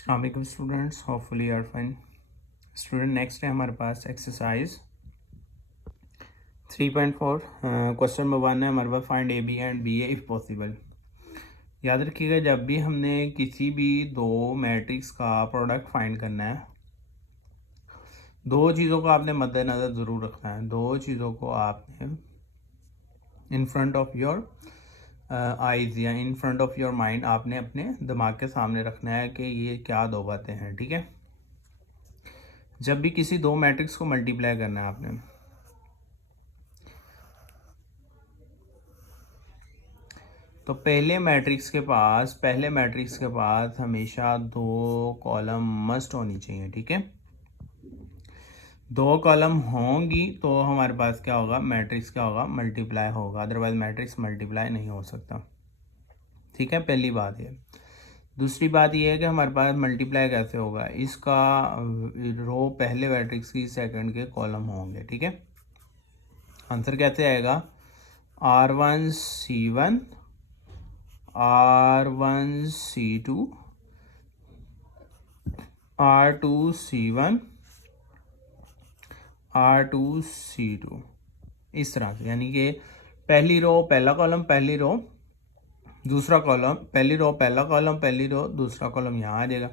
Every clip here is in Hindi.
अस्सलाम वालेकुम students, hopefully are fine. Student next है हमारे पास एक्सरसाइज 3.4। क्वेश्चन नंबर 1 है हमारे पास, find A B and B A if possible. याद रखिएगा, जब भी हमने किसी भी दो मैट्रिक्स का प्रोडक्ट फाइंड करना है, दो चीज़ों को आपने मद्देनज़र ज़रूर रखना है। दो चीज़ों को आपने in front of your eyes या in front of your mind आपने अपने दिमाग के सामने रखना है कि ये क्या दो बातें हैं। ठीक है, जब भी किसी दो मैट्रिक्स को मल्टीप्लाई करना है आपने, तो पहले मैट्रिक्स के पास हमेशा दो कॉलम मस्ट होनी चाहिए। ठीक है, दो कॉलम होंगी तो हमारे पास क्या होगा, मैट्रिक्स क्या होगा, मल्टीप्लाई होगा, अदरवाइज मैट्रिक्स मल्टीप्लाई नहीं हो सकता। ठीक है, पहली बात ये। दूसरी बात ये है कि हमारे पास मल्टीप्लाई कैसे होगा, इसका रो पहले मैट्रिक्स की सेकंड के कॉलम होंगे। ठीक है, आंसर कैसे आएगा, R1C1 R1C2 R2C1 R2C2, इस तरह से। यानी कि पहली रो पहला कॉलम, पहली रो दूसरा कॉलम, पहली रो पहला कॉलम, पहली रो दूसरा कॉलम यहाँ आ जाएगा,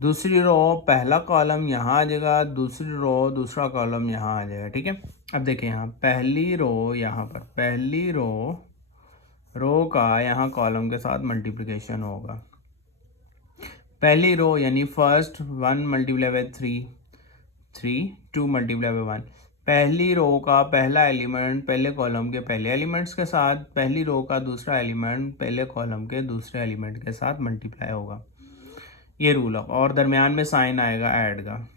दूसरी रो पहला कॉलम यहाँ आ जाएगा, दूसरी रो दूसरा कॉलम यहाँ आ जाएगा। ठीक है, अब देखिए यहाँ पहली रो, यहाँ पर पहली रो का यहाँ कॉलम के साथ मल्टीप्लिकेशन होगा। पहली रो यानी first 1 multiply by 3, 2 multiply by 1। पहली रो का पहला एलिमेंट पहले कॉलम के पहले एलिमेंट्स के साथ, पहली रो का दूसरा एलिमेंट पहले कॉलम के दूसरे एलिमेंट के साथ मल्टीप्लाई होगा। ये रूल है, और दरमियान में साइन आएगा ऐड का।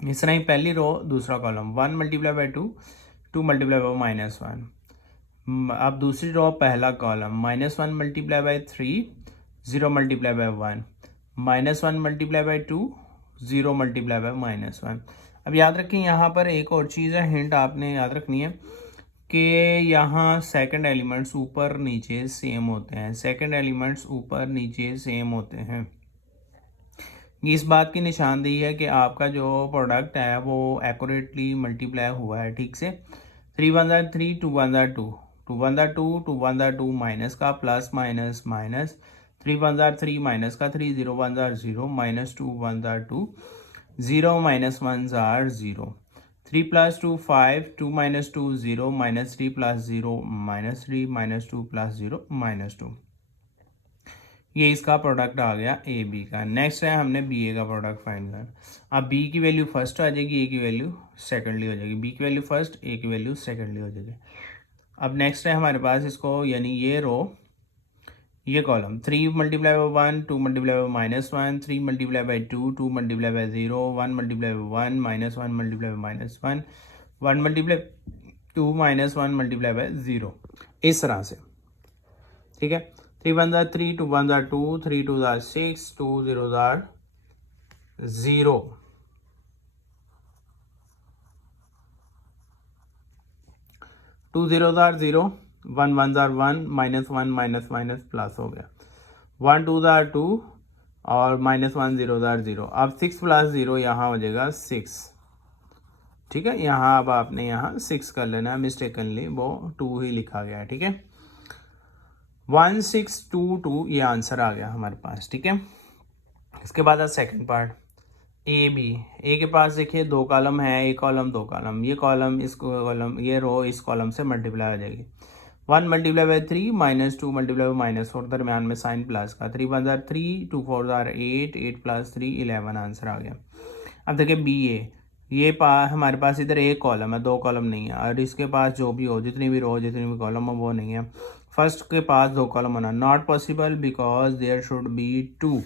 इस तरह ही पहली रो दूसरा column 1 multiply by 2, 2 multiply by -1। अब दूसरी रो पहला column -1 multiply by 3, 0 multiply by 1, -1 multiply by 2, 0 multiply by -1। अब याद रखें यहाँ पर एक और चीज़ है, हिंट आपने याद रखनी है कि यहाँ सेकंड एलिमेंट्स ऊपर नीचे सेम होते हैं, सेकंड एलिमेंट्स ऊपर नीचे सेम होते हैं। इस बात की निशानदेही है कि आपका जो प्रोडक्ट है वो एक्यूरेटली मल्टीप्लाई हुआ है ठीक से। 3 1 3, 2 1 2, 2 1 2, 2 1 2, माइनस का प्लस माइनस माइनस, 3 1 3 माइनस का 3, 0 1 0, -2 1 2, 0 -1 0, 3 + 2 5, 2 - 2 0, -3 + 0 -3, -2 + 0 -2। ये इसका प्रोडक्ट आ गया ए बी का। नेक्स्ट है हमने बी ए का प्रोडक्ट फाइंड करना। अब बी की वैल्यू फर्स्ट आ जाएगी, ए की वैल्यू सेकेंडली हो जाएगी, बी की वैल्यू फर्स्ट, ए की वैल्यू सेकेंडली हो जाएगी। अब नेक्स्ट है हमारे पास इसको, यानी ये रो ये column 3 multiply by 1, 2 multiply by -1, 3 multiply by 2, 2 multiply by 0, 1 multiply by 1, -1 multiply by -1, 1 multiply 2, -1 multiply by 0, इस तरह से। ठीक है, 3 1 3, 2 1 2, 3 2 6, 2 0 0, 2 0 0, 1 1 1, -1 माइनस माइनस प्लस हो गया, 1 2 2 और -1 0 0। अब 6 + 0 यहाँ हो जाएगा 6। ठीक है, यहाँ अब आपने यहाँ 6 कर लेना है, मिस्टेकनली वो 2 ही लिखा गया है। ठीक है, 1622 ये आंसर आ गया हमारे पास। ठीक है, इसके बाद है second part A B. A के पास देखिए दो कॉलम है, एक कॉलम दो कॉलम, ये कॉलम इस कॉलम, ये रो इस कॉलम से मल्टीप्लाई हो जाएगी। 1 मल्टीप्लाई बाय 3, -2 मल्टीप्लाई बाय -4, दरम्यान में साइन प्लस का, 3 1 3, 2 4 8, 8 + 3 11, आंसर आ गया। अब देखिए बी ए, ये हमारे पास इधर एक कॉलम है, दो कॉलम नहीं है, और इसके पास जो भी हो, जितनी भी रो जितनी भी कॉलम हो वो नहीं है। फर्स्ट के पास दो कॉलम होना not possible, because there should be 2,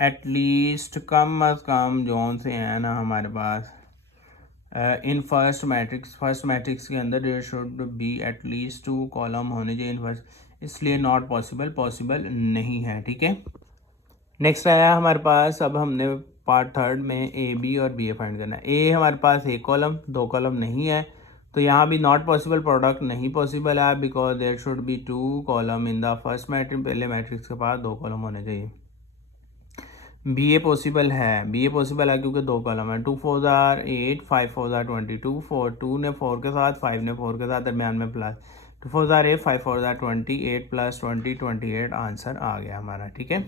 at least कम अज कम जोन से है ना हमारे पास इन फर्स्ट मैट्रिक्स के अंदर there should be at least 2 column होने चाहिए इन फर्स्ट, इसलिए नॉट पॉसिबल नहीं है। ठीक है, नेक्स्ट आया हमारे पास, अब हमने पार्ट थर्ड में ए बी और बी ए फाइंड करना है। ए हमारे पास एक कॉलम, दो कॉलम नहीं है, तो यहाँ भी नॉट पॉसिबल, प्रोडक्ट नहीं पॉसिबल है because there should be 2 column in the first matrix, पहले मैट्रिक्स के पास 2 कॉलम होने चाहिए। बी ए पॉसिबल है, बी ए पॉसिबल है क्योंकि 2 कॉलम है। 2 4 जार 8, 5 4 जार 22, 4 2 ने 4 के साथ, 5 ने 4 के साथ, दरम्यान में प्लस। 2 4 जार 8, 5 4 जार 20, 8 प्लस 20, 28 आंसर आ गया हमारा। ठीक है,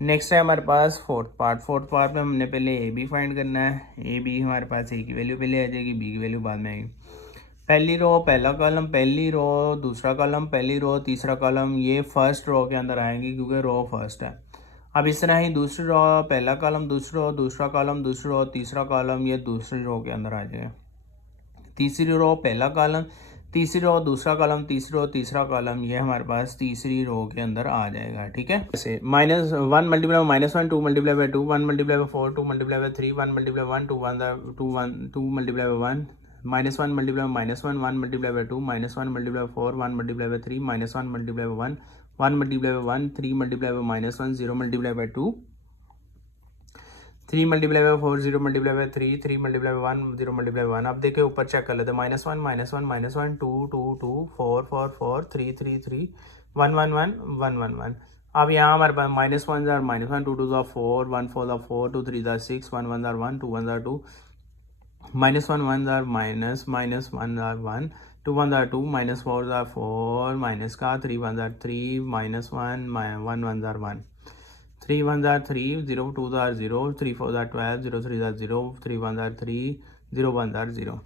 नेक्स्ट है हमारे पास फोर्थ पार्ट। फोर्थ पार्ट में हमने पहले ए बी फाइंड करना है। ए बी हमारे पास ए की वैल्यू पहले आ जाएगी, बी की वैल्यू बाद में आएगी। पहली रो पहला कॉलम, पहली रो दूसरा कॉलम, पहली रो तीसरा कॉलम, ये फर्स्ट रो के अंदर आएंगी क्योंकि रो फर्स्ट है। अब इस तरह ही दूसरी रो पहला कॉलम, दूसरी रो दूसरा कॉलम, दूसरी रो तीसरा कॉलम, ये दूसरी रो के अंदर आ जाएगा। तीसरी रो पहला कॉलम, तीसरी रो दूसरा कॉलम, तीसरी रो तीसरा कॉलम, ये हमारे पास तीसरी रो के अंदर आ जाएगा। ठीक है, जैसे -1 multiply -1, 2 multiply by 2, 1 multiply by 4, 2 multiply by 3, 1 multiply 1, 2 multiply by 1, -1 multiply -1, 1 multiply by 2, -1 multiply 4, 1 multiply by 3, -1 multiply by 1, 1 multiply by 1, 3 multiply by -1, 0 multiply by 2, 3 multiply by 4, 0 multiply by 3, 3 multiply by 1, 0 multiply by 1। अब देखिए ऊपर चेक कर लेते हैं, -1 -1 -1, 2 2 2, 4 4 4, 3 3 3, 1 1 1 1 1 1। अब यहाँ हमारे पास -1 जार -1, 2 2 जार 4, 1 4 जार 4, 2 3 जार 6, 1 1 जार 1, 2 1 जार 2, -1 1 जार -1 जार 1, 2 1 जार 2, -4 जार 4, माइनस का 3 1 जार 3, -1 1 1 जार 1, 3 1 jar 3, 0 2 jar 0, 3 4 jar 12, 0 3 jar 0, 3 1 jar 3, 0 1 jar 0,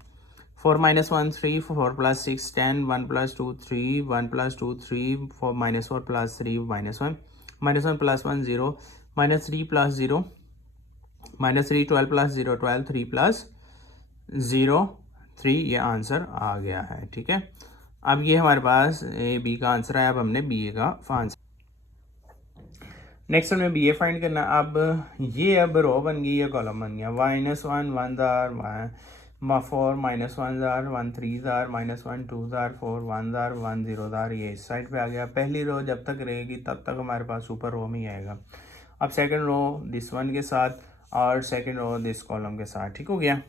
4 -1 3, 4 plus 6 10, 1 plus 2 3, 1 plus 2 3, 4 -4 plus 3 -1, -1 plus 1 0, -3 plus 0, -3 12 plus 0 12, 3 plus 0 3, ये आंसर आ गया है। ठीक है, अब ये हमारे पास ए बी का आंसर है। अब हमने बी ए का आंसर, नेक्स्ट हमें बी ए फाइंड करना। अब ये अब रो बन गई, ये कॉलम बन गया। -1 1 जार 4, -1 जार 1, 3 जार, -1 2 जार 4, 1 जार 1, 0 जार, ये इस साइड पे आ गया। पहली रो जब तक रहेगी तब तक हमारे पास ऊपर रो में ही आएगा। अब सेकंड रो दिस वन के साथ और सेकंड रो दिस कॉलम के साथ। ठीक हो गया,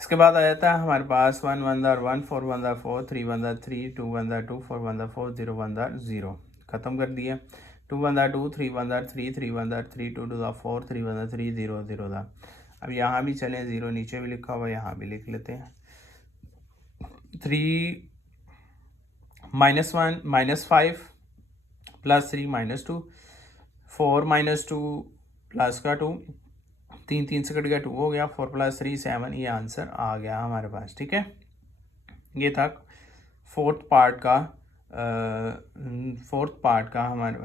इसके बाद आ जाता है हमारे पास 1 1 जार 1, 4 1 जार 4, 3 1 जार 3, 2 1 जार 2, 4 1 जार 4, 0 1 जार 0, खत्म कर दिया। 2 1 जार 2, 3 1 jar 3, 3 1 jar 3, 2 2 jar 4, 3 1 jar 3, 0 0 jar. अब यहाँ भी चलें, 0 नीचे भी लिखा हुआ, यहाँ भी लिख लेते हैं। 3 -1 -5 प्लस 3 -2, 4 -2 प्लस का 2, 3 3 से कट गया, 2 हो गया, 4 प्लस 3 7, ये आंसर आ गया हमारे पास। ठीक है, ये था फोर्थ पार्ट का हमारे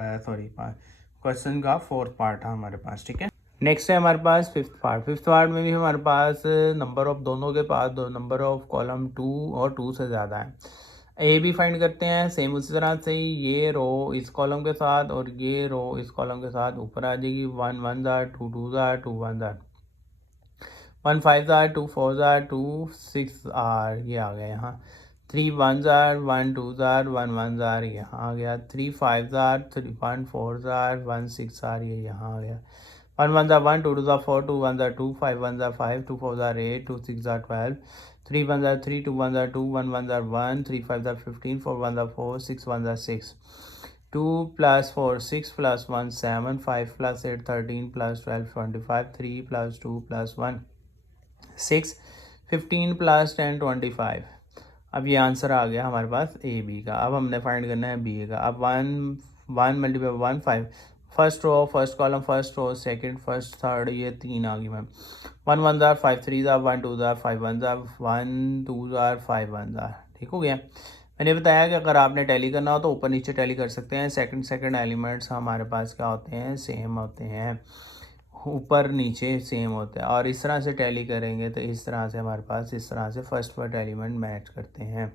क्वेश्चन का फोर्थ पार्ट है हमारे पास। ठीक है, नेक्स्ट है हमारे पास फिफ्थ पार्ट। फिफ्थ पार्ट में भी हमारे पास नंबर ऑफ दोनों के पास नंबर ऑफ कॉलम 2 और 2 से ज़्यादा है। ए भी फाइंड करते हैं, सेम उसी तरह से ही ये रो इस कॉलम के साथ और ये रो इस कॉलम के साथ ऊपर आ जाएगी। 1 1 जार 2 2 जार 2 1 जार, 1 5 जार 2 4 जार 2 6 आर, ये आ गया यहाँ। 3 1 जार 1 2 जार 1 1 जार, यहाँ आ गया। 3 5 जार 3 1 4 जार 1 6 जार, ये यहाँ आ गया। 1 1 जार 1, 2 2 जार 4, 2 1 जार 2, 5 1 जार 5, 2 4 जार 8, 2 6 जार 12, 3 1 जार 3, 2 1 जार 2, 1 1 जार 1, 3 5 jar 15, 4 1 jar 4, 6 1 jar 6, 2 plus 4 6 plus 1 7, 5 plus 8 13 plus 12 25, 3 plus 2 plus 1 6, 15 plus 10 25। अब ये आंसर आ गया हमारे पास ए बी का। अब हमने फाइंड करना है बी ए का। अब 1 multiply 1 5, first row first column first row second first third, ये 3 आ गई मैम। 1 1 जार 5 3 जार 1 2 जार 5 1 जार 1 2 जार 5 1 जार। ठीक हो गया, मैंने बताया कि अगर आपने टैली करना हो तो ऊपर नीचे टैली कर सकते हैं। सेकंड एलिमेंट्स हमारे पास क्या होते हैं, सेम होते हैं, ऊपर नीचे सेम होता है। और इस तरह से टैली करेंगे तो इस तरह से हमारे पास इस तरह से फर्स्ट एलिमेंट मैच करते हैं।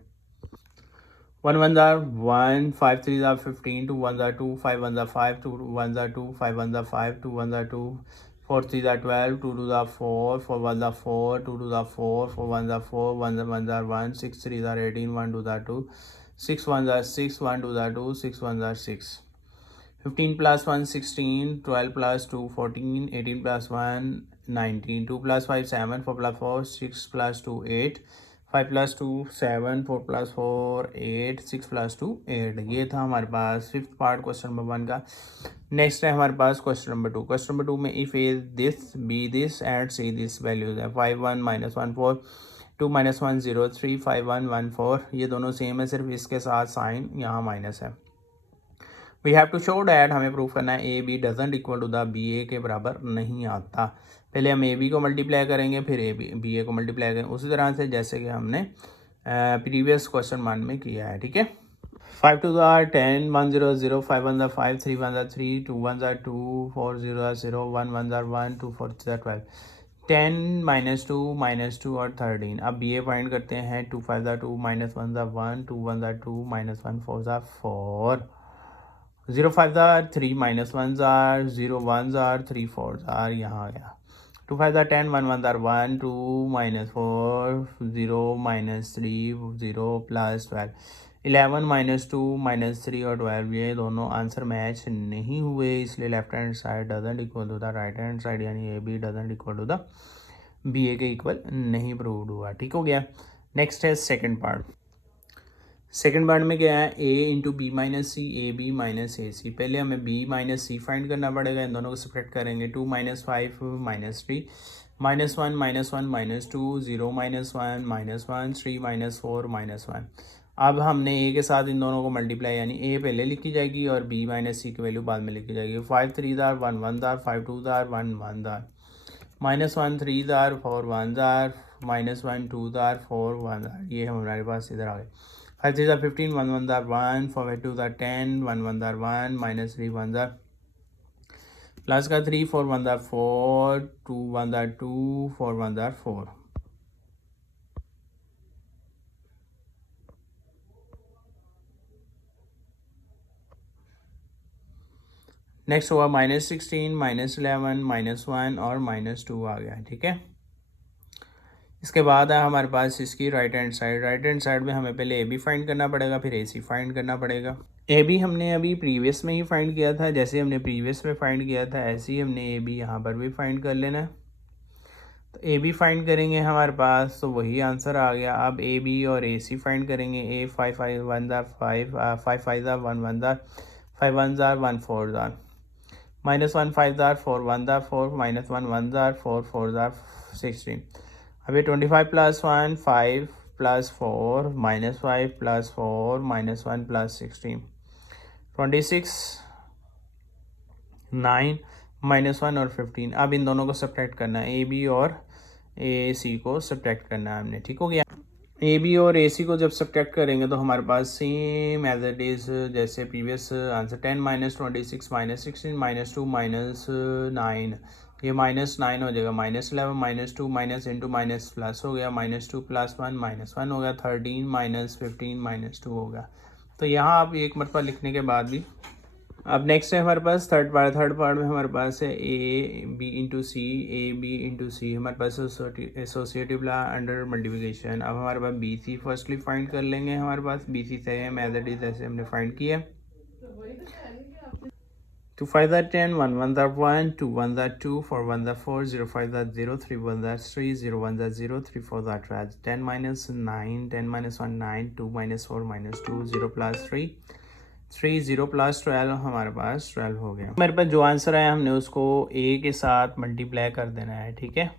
1 1 जार 1, 5 3 जार 15, 2 1 जार 2, 5 1 जार 5, 2 1 जार 2, 5 1 जार 5, 2 1 जार 2, 4 3 jar 12, 2 2 jar 4, 4 1 jar 4, 2 2 jar 4, 4 1 jar 4, 1 1 जार 1, 6 3 जार 18, 1 2 जार 2, 6 1 जार 6, 1 2 जार 2, 6 1 जार 6, 15 plus 1 16, 12 plus 2 14, 18 plus 1 19, 2 + 5 7, 4 + 4 6 + 2 8, 5 + 2 7, 4 + 4 8, 6 + 2 8। ये था हमारे पास फिफ्थ पार्ट क्वेश्चन नंबर 1 का। नेक्स्ट है हमारे पास क्वेश्चन नंबर 2। क्वेश्चन नंबर 2 में if A this B this and C this values है 5 1 -1 4 2 -1 0 3 5 1 1 4। ये दोनों सेम है, सिर्फ इसके साथ साइन यहाँ माइनस है। We have to show that, हमें प्रूफ करना है A B doesn't equal to the B A के बराबर नहीं आता। पहले हम ए बी को मल्टीप्लाई करेंगे, फिर बी ए को मल्टीप्लाई करेंगे, उसी तरह से जैसे कि हमने प्रीवियस क्वेश्चन 1 में किया है। ठीक है, 5 2 10 1 0 0 5 1 5 3 1 3 2 1 2 4 0 0 1 1 1 2 4 12 10 -2 -2 और 13। अब बी ए फाइंड करते हैं। 2 5 2 -1 1 2 1 2 -1 4 4 0 5 3 -1 0 1 3 4 यहाँ आ गया। 2 5 10 1 1 1 2 -4 0 -3 0 + 12 11 -2 -3 और 12। ये दोनों आंसर मैच नहीं हुए, इसलिए left hand side doesn't equal to the right hand side, यानी A B doesn't equal to the B A के इक्वल नहीं प्रूव्ड हुआ। ठीक हो गया। नेक्स्ट है सेकंड पार्ट। सेकंड पार्ट में क्या है, A into B minus C, A B minus A C. पहले हमें बी माइनस सी फाइंड करना पड़ेगा, इन दोनों को सब्ट्रैक्ट करेंगे। 2 -5 -3 -1 -1 -2 0 -1 -1 3 -4 -1। अब हमने ए के साथ इन दोनों को मल्टीप्लाई, यानी ए पहले लिखी जाएगी और बी माइनस सी की वैल्यू बाद में लिखी जाएगी। 5 3 1 1 5 2 1 1 -1 3 4 1 -1 2 4 1। ये हमारे पास इधर आ गए। 5 3 15 1 1 1 4 2 10 1 1 1 -3 1 प्लस का 3 4 1 4 2 1 2 4 1 4। नेक्स्ट हुआ -16 -11 -1 और -2 आ गया। ठीक है, इसके बाद है हमारे पास इसकी right hand side. Right hand side में हमें पहले ए बी फाइंड करना पड़ेगा, फिर ए सी फाइंड करना पड़ेगा। ए बी हमने अभी प्रीवियस में ही फाइंड किया था, जैसे हमने प्रीवियस में फाइंड किया था ऐसे ही हमने ए बी यहाँ पर भी फाइंड कर लेना है। तो ए बी फाइंड करेंगे हमारे पास, तो वही आंसर आ गया। अब ए बी और ए सी फाइंड करेंगे। ए 5 5 1 5 5 5 1 1 5 1 1 4 -1 5 4 1 4 -1 1 4 4 16। अब ये 25 + 1 5 + 4 -5 + 4 -1 + 16 26 9 -1 और 15। अब इन दोनों को सब्ट्रैक्ट करना है, ए बी और ए सी को सब्ट्रैक्ट करना है हमने। ठीक हो गया। ए बी और ए सी को जब सब्ट्रैक्ट करेंगे तो हमारे पास सेम एज इट इज़ जैसे प्रीवियस आंसर। 10 -26 -16 -2 -9, ये -9 हो जाएगा। -11 -2 -* माइनस प्लस हो गया, -2 + 1 -1 हो गया। 13 -15 -2 हो गया। तो यहाँ आप एक मरतबा लिखने के बाद भी। अब नेक्स्ट है हमारे पास थर्ड पार्ट। थर्ड पार्ट में हमारे पास है A B into C, A B into C. हमारे पास एसोसिएटिव ला अंडर मल्टीप्लिकेशन। अब हमारे पास बी सी फर्स्टली फाइंड कर लेंगे। हमारे पास B C same as it is ऐसे हमने फाइंड किया। 2 5 10 1 1 1 2 1 2 4 1 4 0 5 0 3 1 3 0 1 0 3 4 12 10 -9 10 -1 9 2 -4 -2 0 + 3 3 0 + 12। हमारे पास 12 हो गया। मेरे पास जो आंसर आया हमने उसको ए के साथ मल्टीप्लाई कर देना है। ठीक है,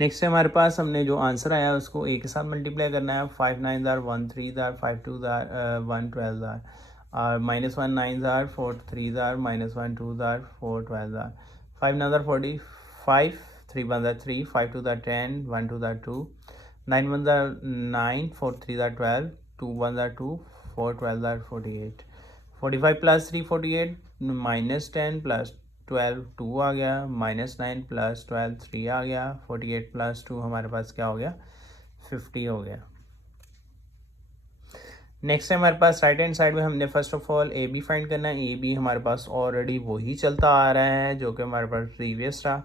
नेक्स्ट हमारे पास हमने जो आंसर आया उसको ए के साथ मल्टीप्लाई करना है। 5 9 1 3 5 2 1 12 और -1 9 4 3 -1 2 4 12 5 9 45 3 1 3 5 2 10 1 2 2 9 1 9 4 3 12 2 1 2 4 12 48 45 + 3 48 -10 + 12 2 आ गया। -9 + 12 3 आ गया। 48 + 2 हमारे पास क्या हो गया, 50 हो गया। नेक्स्ट है हमारे पास राइट हैंड साइड में हमने first of all A B find करना है। ए बी हमारे पास ऑलरेडी वही चलता आ रहा है जो कि हमारे पास प्रीवियस था,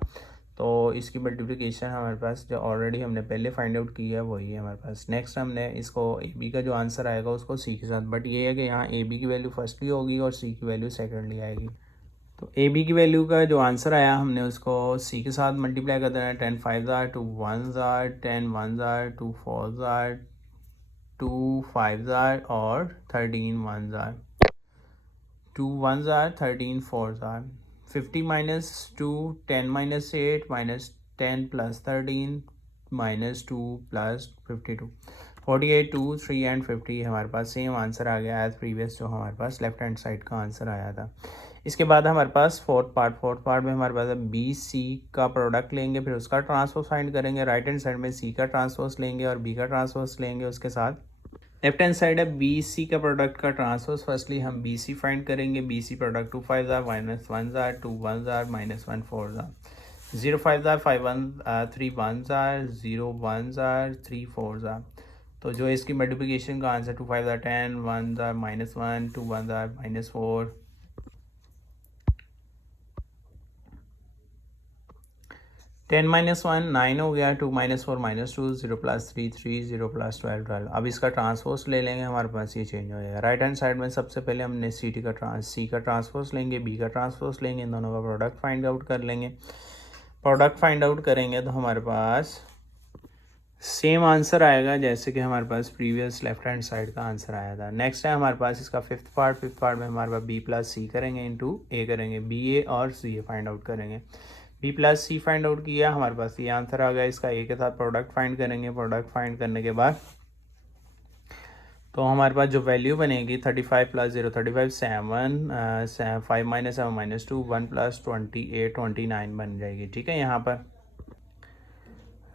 तो इसकी मल्टीप्लिकेशन हमारे पास जो ऑलरेडी हमने पहले फाइंड आउट किया है वही है हमारे पास। नेक्स्ट हमने इसको ए बी का जो आंसर आएगा उसको सी के साथ, बट ये है कि यहाँ ए बी की वैल्यू फर्स्टली होगी और सी की वैल्यू सेकेंडली आएगी। तो ए बी की वैल्यू का जो आंसर आया हमने उसको सी के साथ मल्टीप्लाई कर देना है। 10 5 ज़ार 2 1 ज़ार 10 1 ज़ार 2 4 ज़ार 2 5 ज़ार और 13 1 ज़ार 2 1 ज़ार 13 4 ज़ार 50 minus 2 10 minus 8 minus 10 plus 13 minus 2 plus 52 48 2 3 and 50 हमारे पास सेम आंसर आ गया एज प्रीवियस जो हमारे पास लेफ्ट हैंड साइड का आंसर आया था। इसके बाद हमारे पास फोर्थ पार्ट में हमारे पास बी सी का प्रोडक्ट लेंगे, फिर उसका ट्रांसपोज फाइंड करेंगे। राइट हैंड साइड में सी का ट्रांसपोज लेंगे और बी का ट्रांसपोज लेंगे। उसके साथ लेफ्ट हैंड साइड है बी सी का प्रोडक्ट का ट्रांसपोज। फर्स्टली हम बी सी फाइंड करेंगे। बी सी प्रोडक्ट 2 5 ज़ार माइनस 1 ज़ार 2 1 ज़ार माइनस 1 4 ज़ार 0 5 ज़ार 5 1 3 1 ज़ार 0 1 ज़ार 3 4 ज़ार। तो जो इसकी मल्टीप्लिकेशन का आंसर 2 5 ज़ार 10 1 ज़ार माइनस 1 2 1 ज़ार माइनस 4 10 माइनस 1 9 हो गया। 2 माइनस 4 माइनस 2 0 प्लस 3 3 0 प्लस 12 12। अब इसका ट्रांसपोज ले लेंगे, हमारे पास ये चेंज हो जाएगा। राइट हैंड साइड में सबसे पहले हमने सी का ट्रांसपोज लेंगे, बी का ट्रांसपोज लेंगे, इन दोनों का प्रोडक्ट फाइंड आउट कर लेंगे। प्रोडक्ट फाइंड आउट करेंगे तो हमारे पास सेम आंसर आएगा जैसे कि हमारे पास प्रीवियस लेफ्ट हैंड साइड का आंसर आया था। नेक्स्ट है हमारे पास इसका फिफ्थ पार्ट में हमारे पास बी प्लस सी करेंगे इंटू ए करेंगे। बी ए और सी ए फाइंड आउट करेंगे। बी प्लस सी फाइंड आउट किया, हमारे पास ये आंसर आ गया। इसका ए के साथ प्रोडक्ट फाइंड करेंगे। प्रोडक्ट फाइंड करने के बाद तो हमारे पास जो वैल्यू बनेगी 35 प्लस 0 35 7 5 माइनस 7 माइनस 2 1 प्लस 28 29 बन जाएगी। ठीक है, यहाँ पर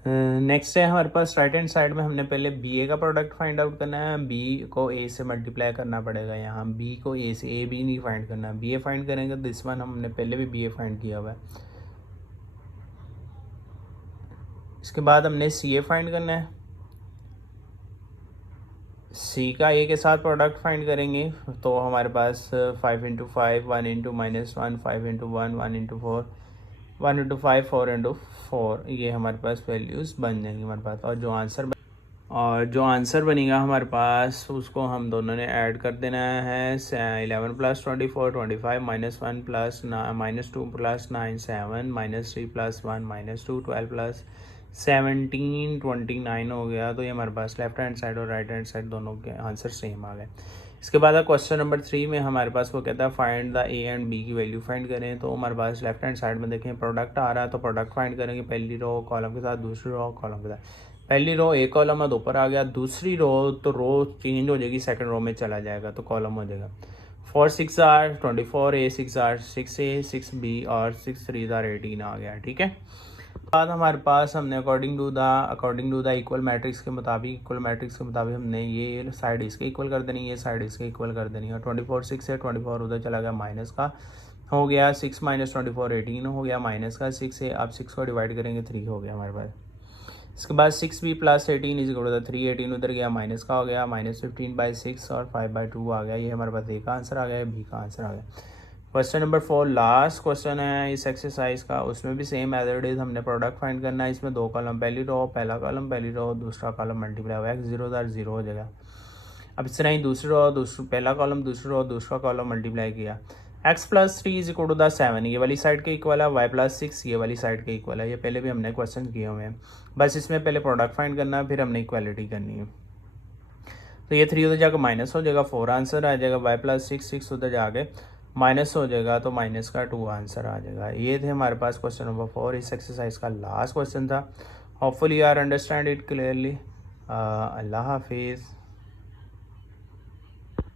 नेक्स्ट है हमारे पास राइट हैंड साइड में हमने पहले बी ए का प्रोडक्ट फाइंड आउट करना है। बी को ए से मल्टीप्लाई करना पड़ेगा। यहाँ बी को ए से, ए बी नहीं फाइंड करना, बी ए फाइंड करेंगे। दिस वन हमने पहले भी बी ए फाइंड किया हुआ है। इसके बाद हमने सी ए फाइंड करना है। सी का ए के साथ प्रोडक्ट फाइंड करेंगे तो हमारे पास 5 into 5 1 into minus 1 5 into 1 1 into 4 1 into 5 4 into 4, ये हमारे पास वैल्यूज़ बन जाएंगी हमारे पास। और जो आंसर बनेगा हमारे पास उसको हम दोनों ने ऐड कर देना है। 11 plus 24 25 minus 1 plus minus 2 plus 9 7 minus 3 plus 1 minus 2 12 plus 17 29 हो गया। तो ये हमारे पास लेफ्ट हैंड साइड और राइट हैंड साइड दोनों के आंसर सेम आ गए। इसके बाद क्वेश्चन नंबर 3 में हमारे पास वो कहता है find the A and B की वैल्यू फाइंड करें। तो हमारे पास लेफ्ट हैंड साइड में देखें प्रोडक्ट आ रहा है तो प्रोडक्ट फाइंड करेंगे। पहली रो कॉलम के साथ, दूसरी रो कॉलम के साथ। पहली रो ए कॉलम है तो ऊपर आ गया, दूसरी रो तो रो चेंज हो जाएगी, सेकंड रो में चला जाएगा तो कॉलम हो जाएगा। 4 6 आर 24 ए 6 आर 6 ए 6 बी और 6 3 आर 18 आ गया। ठीक है, बाद हमारे पास हमने according to the equal matrix के मुताबिक हमने ये साइड इसके इक्वल कर देनी, ये साइड इसके इक्वल कर देनी। और 24 6 है, 24 उधर चला गया माइनस का हो गया। 6 माइनस 24 18 हो गया, माइनस का 6 है। अब 6 को डिवाइड करेंगे 3 हो गया हमारे पास। इसके बाद 6 B plus 18 is equal to 3 18 उधर गया, माइनस का हो गया, माइनस 15/6 और 5/2 आ गया। ये हमारे पास ए का आंसर आ गया, बी का आंसर आ गया। क्वेश्चन नंबर 4 लास्ट क्वेश्चन है इस एक्सरसाइज का। उसमें भी सेम एज इट इज हमने प्रोडक्ट फाइंड करना है। इसमें 2 कॉलम, पहली रो पहला कॉलम पहली रो दूसरा कॉलम मल्टीप्लाई हुआ, x 0 ज़ार 0 हो जाएगा। अब इस तरह ही दूसरी रो पहला कॉलम दूसरी रो दूसरा कॉलम मल्टीप्लाई किया। x plus 3 is equal to the 7 ये वाली साइड के इक्वल है, y प्लस 6 ये वाली साइड के इक्वल है। ये पहले भी हमने क्वेश्चन किए हुए हैं, बस इसमें पहले प्रोडक्ट फाइंड करना है फिर हमने इक्वालिटी करनी है। तो ये 3 उधर जाकर माइनस हो जाएगा, 4 आंसर आ जाएगा। y प्लस 6 उधर जाके माइनस हो जाएगा तो माइनस का 2 आंसर आ जाएगा। ये थे हमारे पास क्वेश्चन नंबर 4 इस एक्सरसाइज का लास्ट क्वेश्चन था। Hopefully you are understand it clearly. अल्लाह हाफिज़।